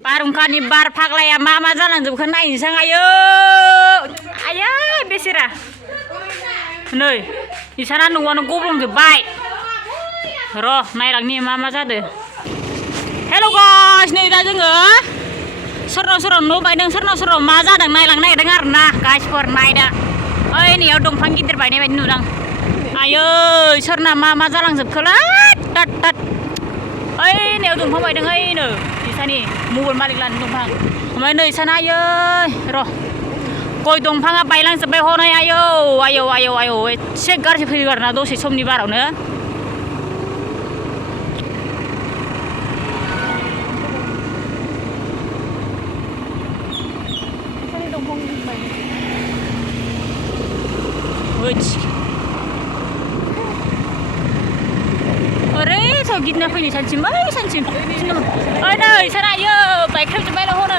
बारहुंखानि बार फाग्लाया मा जालांजोबखो नायनोसै आयो आयै बेसेरा नै इसाना न'आनो गब्लंजोब्बाय र' नायलांनि मा जादो हेल' गाइस नै दा जोङो सोरनाव न' बायदों सोरनाव मा जादों नायलांनो नागिरदों आरोना गाइसफोर नायदा ओइ नैयाव दंफां गिदिर बायनाय बायदि नुदां आयै सोरना मा जालांजोबखोलै तात ओइ नैयाव दंफां बायदों ओइनो इसानि मबाइल मालिक लानि दंफां ओमफ्राय नै इसाना आयै र' गय दंफाङा बायलांजोब्बाय हनै आयौ एसे गाज्रि फैदों आरोना दसे समनि बारावनो ओरै थ' गिदिंना फैनो सानसिम ओइ नै इसाना आयै बायख्रेबजोब्बायल' हनै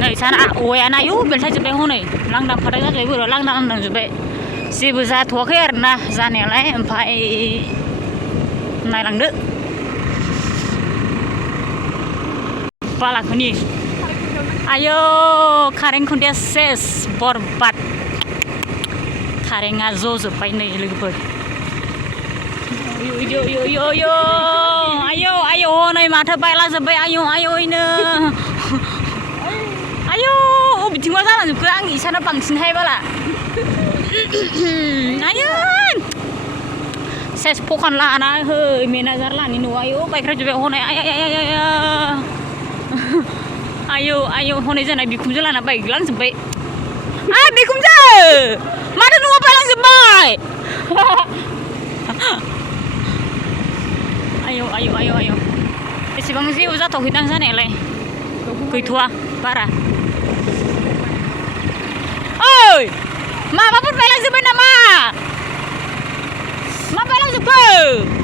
नै इसाना औवायानो आयौ बेलथायजोब्बाय हनै लांदां फादां जाजोब्बाय बोरैबा लांदां जोब्बाय जेबो जाथ'वाखै आरोना जानायालाय ओमफ्राय नायलांदो बालाखोनि आयौ कारेन्ट खुन्थिया सेस बरबाद कारेन्टआ जजोब्बाय नै लोगोफोर आयौ हनै माथो बायलाजोब्बाय आयौनो आयौ अबेथिंबा जालांजोबखो आं इसाना बांसिनहाय बाला आयौ सेस फखान लाना है मेनाजार लानि न'आ आयौ बायख्रेबजोब्बाय हनै आयौ हनै जोंना बिखुनजो लाना बायग्लांजोब्बाय बिखुनजो माथो न'आ बायलांजोब्बाय आयौ एसेबां जेबो जाथावखैदां जानायालाय गैथ'वा बारा ओइ माबाफोर बायलांजोब्बाय नामा मा बायलांजोबखो